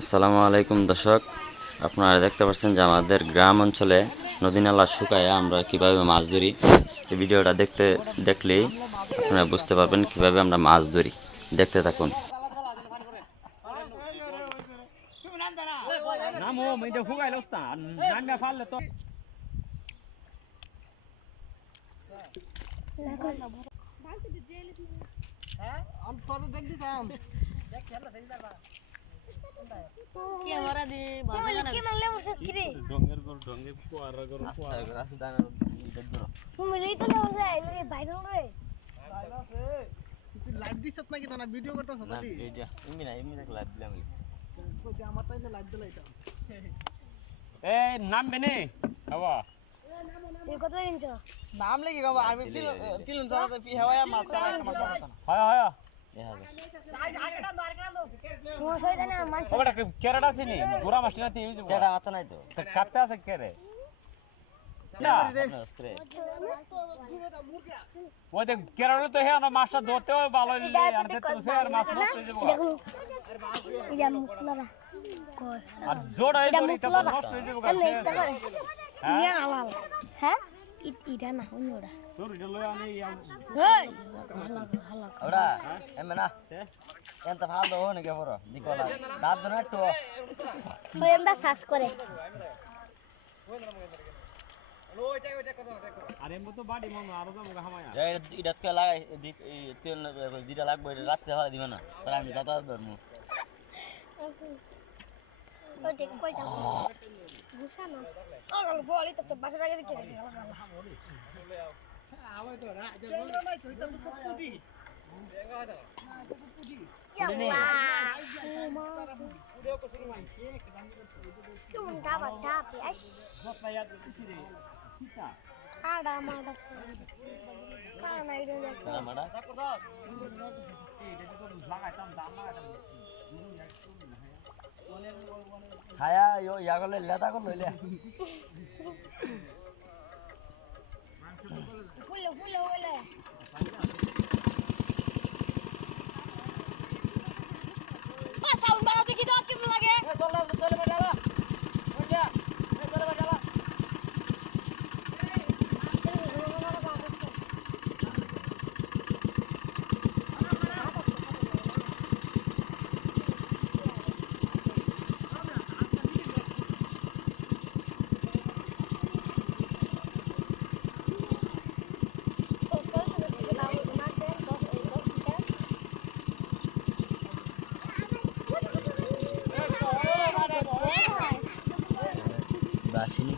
আসসালামু আলাইকুম দর্শক, আপনারা দেখতে পাচ্ছেন যে আমাদের গ্রাম অঞ্চলে নদী নালা শুকায় আমরা কিভাবে মাছ ধরি। এই ভিডিওটা দেখলেই আপনারা বুঝতে পারবেন কিভাবে আমরা মাছ ধরি। দেখতে থাকুন। ক্যামেরা দি বাসা কে মারলে মরছে কি রে ঢঙ্গের পোয়ারা গরু পোয়ারা আসু দানা দেখো মুমিলেই তো মরছে এই ভাইরাল রে তুই লাইভ দিছস নাকি না ভিডিও করতেছস নাকি এইটা এমনি দেখ লাইভ দিলাম কই আমারটাই না লাইভ দিলা এটা এই নাম বেনে বাবা এই কত ইঞ্চ নাম লাগি বাবা আমি ফিল্ম চালাতে ফি হওয়া মাছ চালা মাছ হয় হয় তোমার শয়তানে মানছে ওটা কেরাটা চিনি পুরা মাছটা না তুই এটা মাথা নাই তো কাটতে আছে কেরে না ওই দেখ কেরাটা তো হ্যাঁ মাছটা ধরতেও ভালো আনতে তো ফের মাছ নষ্ট হয়ে যাবে দেখো ইয়া মুখলারা কই আর জোড়াই ধরি তো নষ্ট হয়ে যাবে এমনি এটা করে ইয়া আলাল হ্যাঁ ইটা না অন্যটা তোর এটা লই আনি এই হালা ওরা এমন না এত ভালো হনে কে বড় দিকলা দাঁত ধরে একটু ওই এমদা শ্বাস করে আর এমন তো বাড়ি মন আরো তো হামায়া এটা কে লাগাই দিক তেল যেটা লাগবে এটা রাখতে হয় দিবে না তাহলে আমি যাতা ধরমু ওই দেখ কই যাও বুঝা না ওর বলি তো বাসা লাগে দেখে খায়া ইয়া গলে লেদা কর লইলে ফুলে ফুলে ফুলে সাউন্ড বাড়াতে কি দাও কেমন লাগে চলে বাজালা ওই যা চলে বাজালা বাসিনি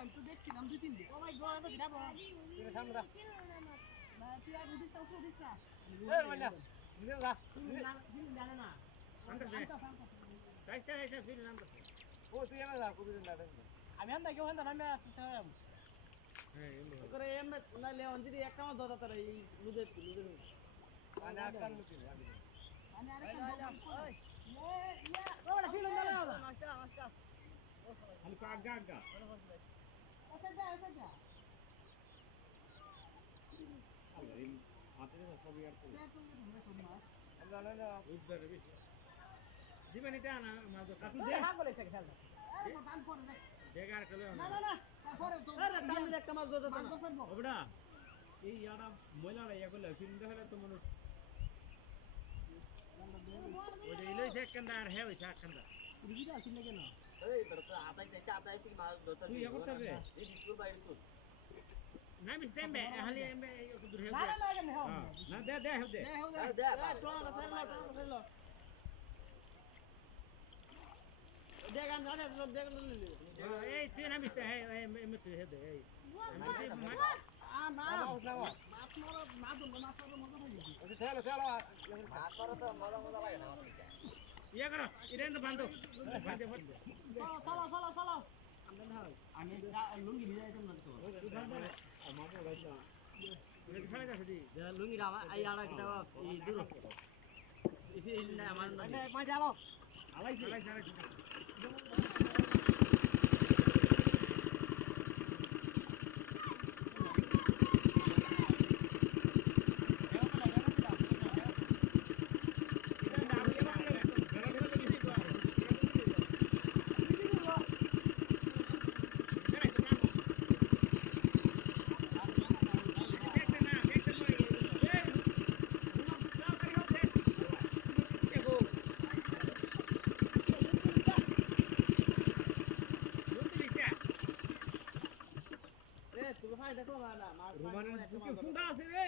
আমি তো দেখছিলাম 2-3 দিন ও মাই গড তো গিরাবো সামনে দা না তুই আর উঠিস তো উঠিস না এ বললা নিয়ে যা ফিল্ম জানে না কাইছে কাইছে ফিল নাম ও তুই এনে যা কবি না আমি আন্দা কেউ আন্দা আমি আসতে হবে করে এম না লে অঞ্জলি এক কাম দাদা তার এই লুদে মানে আজকাল লুকি আমি আরেকটা ওই ইয়া ওটা ফিল্ম জানে না হালকা আগা আগা আচ্ছা যা এই হাতে না সবই আর তো আমরা না উদ্ধার বেশি জীবন এটা না মাছ কাটু দে হ্যাঁ বলেছে খেল আরে দান করে না দেগার কলে না তারপরে তো আরে দান দিলে একটা মাছ দাদা মাছ ফেলবো ওবড়া এই ইয়ারা ময়লারা ইয়াগুলো ফিল্ম দেখালে তো মনে ওই যে ইলই সেকেন্ডার হে ওই সেকেন্ডার রুগীটা আসিল না কেন এই বড় তো আতাই থেকে মাছ ধরতে তুই ইয়া করতে হবে এই স্কুল বাইরে তো না মিস্তেমবে হালি এমবে দূর হে না কেন হ্যাঁ না দে দে দে দে হো দে টোনা সাইলো দে গান গান দে এই তুই না মিস্তে হে এমবে তুই হে দে এই আ না না মাছ মারো না দো মাছ মারো মজা পাই আচ্ছা চলো চলো মাছ ধরা তো মজা লাগে না ইয়া করো ইরেন তো বান্ধো বান্ধে বান্ধে চলো আমি লুঙ্গি নিয়ে যাইতাম না তো মামু ভাইটা ওরে ফেলে যাচ্ছে দি লুঙ্গি রামা আই আড়া কিটা এই দূর ইফি না আমার না মা যাও আলাইছে আলাইছে এ তুমি ভাই দেখো না মাছ রোমানের বুকে ফুন্ডা আছে রে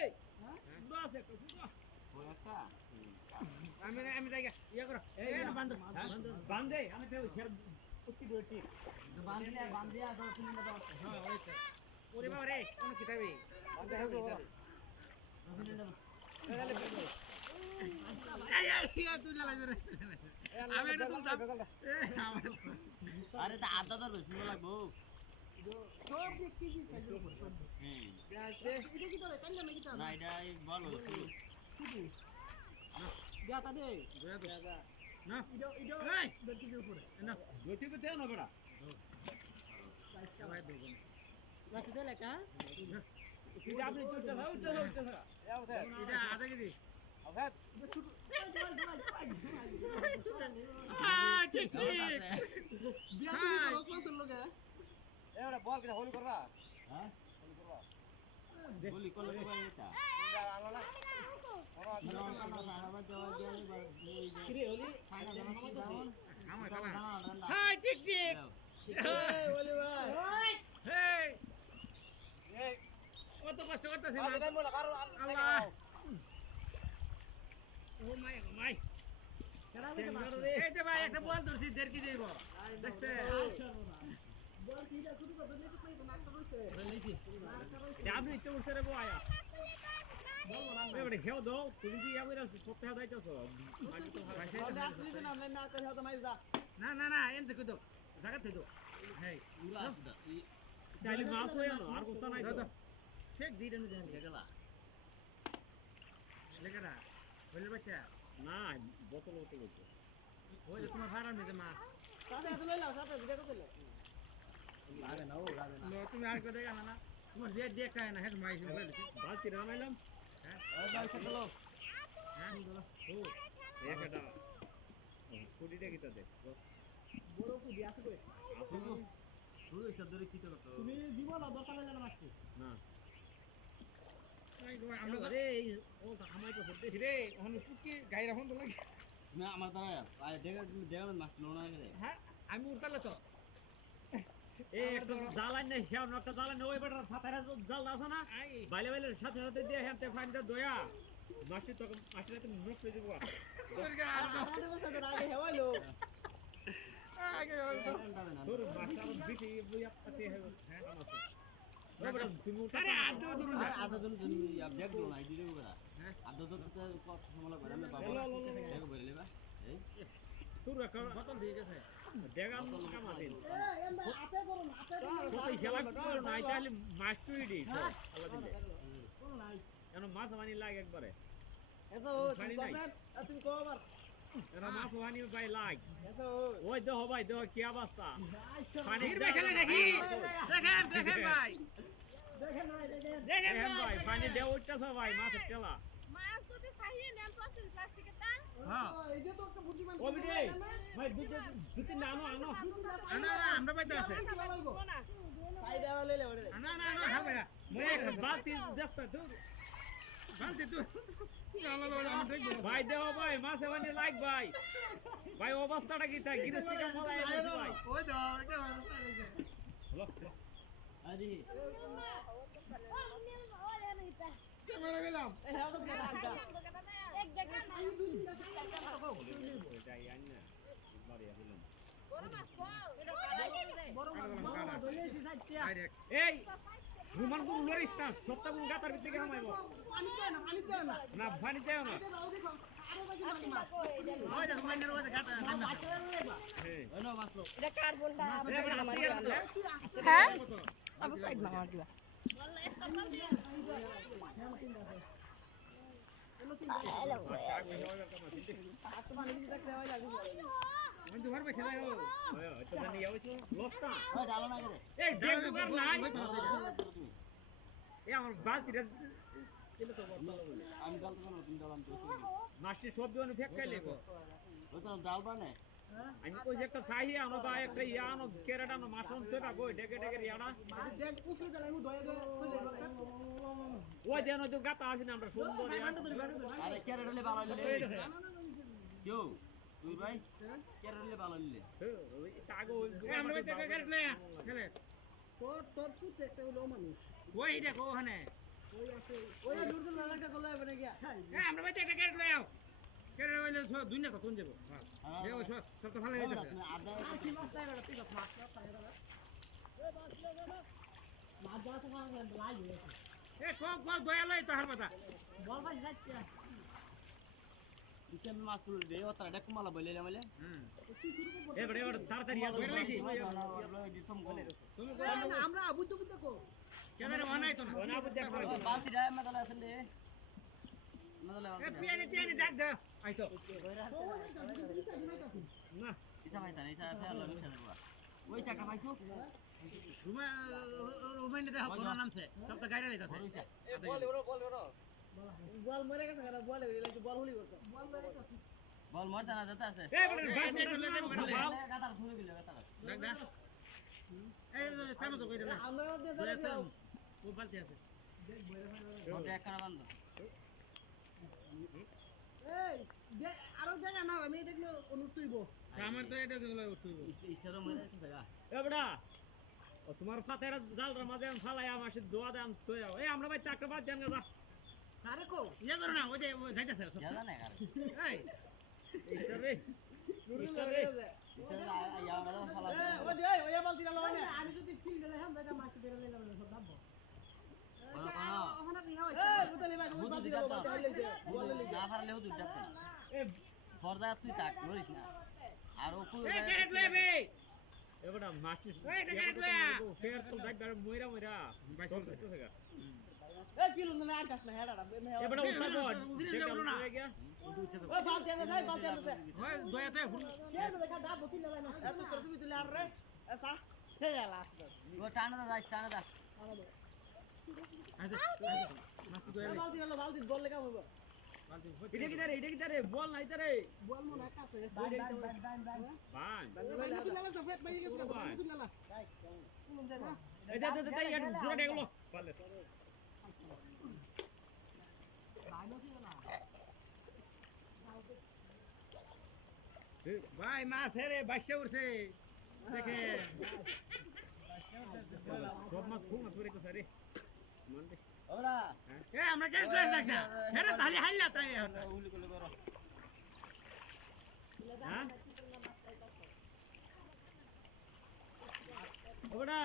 ফুন্ডা আছে তো ফুন্ডা আমি যাই ইয়া করো এই বান্ধ বান্ধে আমি তো ছেড় উঠি দুটি বান্ধিয়া তো তুমি না দাও হ্যাঁ ওইটা ওরে বাবা রে কোন কিতাবে বান্ধে হাজো আমি এটা তুলতাম আরে তা আদা ধরবে শুনো লাগবো সব দেখতে কি চাইলো এটা কি তোরে চাইলো নাকি তো না এটা বল গাতা দে না ইডো এই দেখতে যে উপরে না দুটি তে না বড়া লাসে দে লেখা সিধা আপনি চলতে থাকো চলতে থাকো এটা আধা কেজি আবার ঠিক ঠিক দিয়া তুমি রোজ মাছ লোকে এবারে বল কিনা হোলি করবা হ্যাঁ হোলি করবা বলি কল করে এটা আলো না কিরে হলি আমার খানা হাই ঠিক ঠিক এই বলি ভাই হেই এই কত কষ্ট করতেছিস আল্লাহ ও মাই এই যে ভাই একটা বল ধরছি 1.5 কেজি বল দেখছে বল দিদা শুরু করে দিলে তো কই নাকটা রইছে আপনি ইচ্ছে করছে রে বয়া এবারে খেও দাও তুমি কি আবার সপ্তাহে যাইতেছো না না না এন দেখো দাও জায়গা থেকে দাও হেই পুরা আসদা তাইলে মাছ হয়ে না আর কোসা নাই তো ঠিক দিয়ে দেন জানি গেলা লেখাটা বলে বাচ্চা না বোতল বোতল ওই যে তোমার ফারার মধ্যে মাছ সাথে এত লইলাও সাথে দেখো কইলে লাগে না ও লাগে না তুমি আর কো দেখা না তোমার যে দেখায় না হেড মাইছে বলে বালতি রামাইলাম হ্যাঁ ওই ভাই সাথে লো হ্যাঁ ও একটা কুড়িটা কিটা দে বড় কুদি আছে কই আসুন তুই এসব ধরে কি করতে তুমি দিব না দোকানে গেলে মাছটি না আমরা রে ও আমায় তো ধরতে রে ওখানে ফুকি গাই রাখুন তো লাগে না আমার দ্বারা আয় দেখা দেখা মাছ নো না করে হ্যাঁ আমি উঠতালে তো এই একটা জালান নাই হেও একটা জালান ওই বেটার ফাতারে জাল আছে না বাইলে বাইলে সাথে সাথে দিয়ে হেনতে ফাইনটা দয়া মাছটি তো মাছটি তো নষ্ট হয়ে যাবো আমাদের সাথে আগে হেওয়াইলো তোর বাচ্চা বিটি বই আপতে হবে হ্যাঁ আছে ওটা তুমি আরে আদো দূর না আধা জন জন ব্যাগ দিও না দিলে ওরা হ্যাঁ আধা জন তো কত সময় লাগবে আমি বাবা ব্যাগ বলে লেবা এই তোর একটা বোতল দিয়ে গেছে দেগাম কাম আছে হাতে করুন হাতে কত খেলা করো না তাহলে মাছ তুই দিই আল্লাহ দিলে কেন মাছ মানি লাগে একবারে এসো তুমি কসেন তুমি কো আবার এরা মাছ মানি ভাই লাগ এসো ওই দেখো ভাই দেখো কি অবস্থা পানি খেলে দেখি দেখেন দেখেন ভাই দেখেন ভাই পানি দেও উঠতেছে ভাই মাছের খেলা মাছ তো চাইয়ে নেন প্লাস্টিকের তা হ্যাঁ এই যে তো একটা বুদ্ধিমান ও বিটি ভাই দুটি নানো আনো আনা না আমরা বাইতে আছে পাই দেওয়া লইলে ওরে না না না হ্যাঁ ভাইয়া মই এক বালতি দস্তা দূর বালতি তুই চলো চলো আমি দেখব ভাই দেও ভাই মাছ মানি লাগ ভাই ভাই অবস্থাটা কি তা গিরস্তিকা মোলা এসে ভাই ওই দাও কে হলো আদি ক্যামেরা গেলাম এই হ্যাঁ তো এক জায়গা যাই আনি না বাড়িয়া দিলাম ডাইরেক্ট এই রুমান কোন লরিস না সপ্তাহ কোন গাতার ভিতরে হামাইবো পানি চাই না পানি চাই না না পানি চাইও না ওই দেখো মাইনের ওই ঘাটা হ্যাঁ হলো মাছলো হ্যাঁ আমি তো মারবে খেলায় ও তো জানি যাওছি লস্তা ওই ডালো না করে এই দেখ দোকান নাই এই আমার বালতিটা আমি ডাল তো না তুমি ডাল আনতে মাছটি সব দিন ফেক খাইলে গো ওই তো ডাল বানে আমি কইছি একটা চাই আনো বা একটা ইয়া আনো কেরাটা আনো মাছ আনতে না গো ডেকে ডেকে ইয়ানা দেখ কুসু গেলে আমি দয়া দয়া ওই দেন ওই গাতা আছে না আমরা সুন্দর আরে কেরে ডলে ভালো নিলে কেউ তুই ভাই কেরে ডলে ভালো নিলে কাগো আমরা বাইতে গাড়ি লে খেলে তোর সুতে একটা হলো মানুষ ওই দেখো ওখানে ওই আছে ওই দূর লাগাটা গলায় বনে গিয়া আমরা বাইতে একটা গাড়ি লই আও কেরে হইলে দুই না কোন যাব হ্যাঁ ওই সব তো ভালো হইছে আদা এ কো দয়া লই তো হার কথা ইকে মাছ তুলে দে ও তারা দেখো মালা বলে মালে এবারে তাড়াতাড়ি ইয়া বের লাইছি দিতম বলে তুমি আমরা বুঝতে বুঝতে কো কেদারে অনাই তো না না বুঝতে পারো বালতি ডায় মাদলা আসলে মাদলা এ পিয়ানি ডাক দে আই তো না ইসা ভাই তাই ইসা ফেলা মিশা দেবা ওই চাকা পাইছো রুমাইনে দেখো কোন নামছে সব তো গাইরা লইতাছে ইসা বল মরে গেছে খারাপ বল লাগি বল হলি করতে বল মরে গেছে বল মারছ না যেতে আছে এবারে বাস গাতার ধরে গেল গাতার ডাক দে এই টানো তো কই দে আমরা দেশে ও বালতি আছে ওটা একখানা বান্ধ এই আরো জায়গা না আমি দেখলে অনুতুইব আমার তো এটা গেল উঠুইব ইসারো মরে জায়গা এবড়া ও তোমার ফাতের জালটার মাঝে আমি ফালাই আমার সাথে দোয়া দেন তো এই আমরা ভাই টাকা বাদ দেন যা আরে কো ইয়া করো না ওই যে যাইতাছে জানা না আর এই ইস্টারে ইস্টারে ইসারো আয়া মালা ফালা ওই যে ওই বালতি লালো না আমি যদি চিল দিলে হাম দাদা মাছ বের লইলা বলে সব দাবো ওহনা দিহা হইছে এই বুতলি ভাই ওই বালতি লালো বালতি হইছে না পারলে ও দুটা এ ফরজা তুই তাক মরিস না আর ও কই এই ক্যারেট লইবে এবড়া মাছি এই টাকা লয়া ফের তো ডাকবার মইরা মইরা বাইসল তো হেগা এই পিলু না আর কাছ না হেডা এবড়া উঠাবো দেখা ওই বালতি আছে ভাই বালতি আছে ওই দয়াতে কে দেখা ডাব বকি না না এত তোর সুবি দিলে আর রে এসা হে যালা ও টানা দা টানা দা বালতি লালো বালতি বল লেখা হইব এটা কি রে বল নাই তারে বল মনে কাছে বান তুই লাগা সফেদ ভাই গেছে কত তুই লাগা এটা ইয়ার জোরে দেখলো পালে ভাই মাছ হে রে বাইশে উঠছে দেখে সব মাছ খুব না ধরে তো সারে ওরা এ আমরা কেন ক্লাস দেখা হেরে তাহলে হাইলা তাই উলি করে করো হ্যাঁ ওটা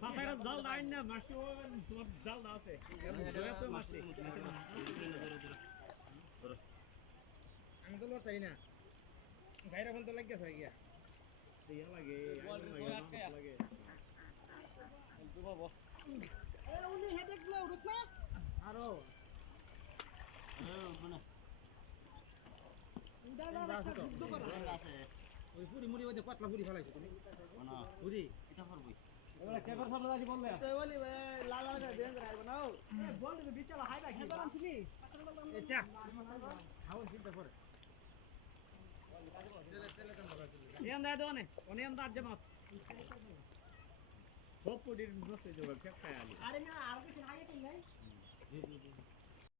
সাতারা জাল দাইন না মাছটি ও তোমার জাল দা আছে দয়া তো মাছটি আমি তো লড়তাই না ভাইরা ফোন তো লাগিয়েছে গিয়া ইয়া লাগে লাগে উনি হেডে গুলো উঠছ না আরো ওই পুরি মুড়ি মধ্যে পাতলা পুরি ফেলাইছো তুমি পুরি এটা করবই ওটা কে করছ দাদি বললে বলি লাল লাল বেন করে আইবো নাও বল তো বিচলা হাই বাকি তুমি আচ্ছা হাও চিন্তা করে এন দাই দোনে ওনে দাজ মাছ সব পড়ির নষ্ট হয়ে যাবে ফেক খায় আলি আরে না আর কিছু আগে তো নাই